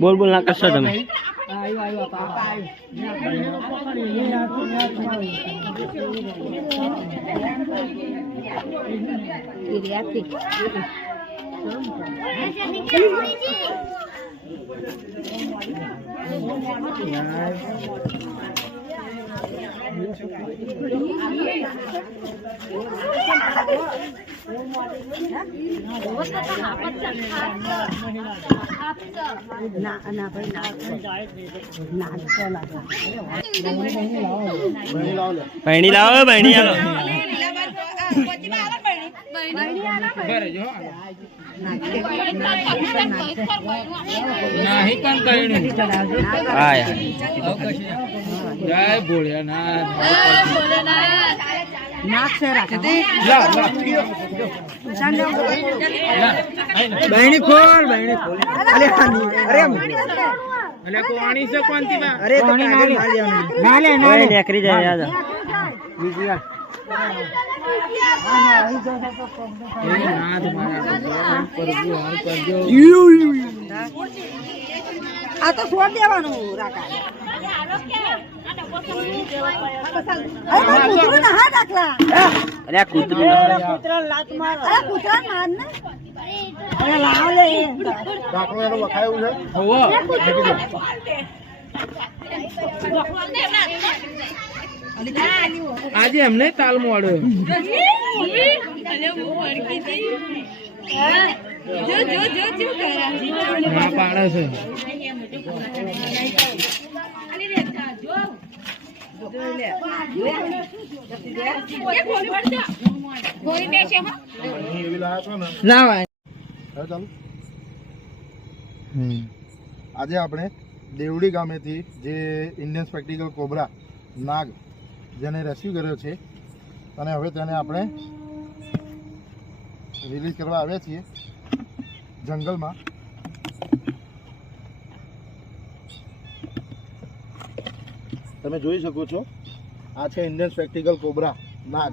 બોલ બોલ ના કરશો તમે. બહેણી લાવો બહેણી આલો नाही पण कळणी हाय जय भोलेनाथ नाक से रखा बहिणी खोल अरे अरे कोणी से कोणती बा अरे तो नाले ઓય નેકરી જાય યાદ नाथ मारा प्रभु हार करજો आ तो छोड़ देवानो राका अरे कुतरू ना हाथ रखला અરે આ કૂતરું कुतरा लात मार अरे कुतरा मार ने अरे लाव ले ડાકણો એનો વખાયું છે હોવો આજે એમને તાલ મોડ્યો ના પાડે છે આજે આપણે દેવડી ગામેથી જે ઇન્ડિયન સ્પેક્ટિકલ કોબરા નાગ જેને રેસ્ક્યુ કર્યો છે અને હવે તેને આપણે રિલીઝ કરવા આવ્યા છીએ જંગલમાં. તમે જોઈ શકો છો આ છે ઇન્ડિયન સ્પેક્ટિકલ કોબરા નાગ.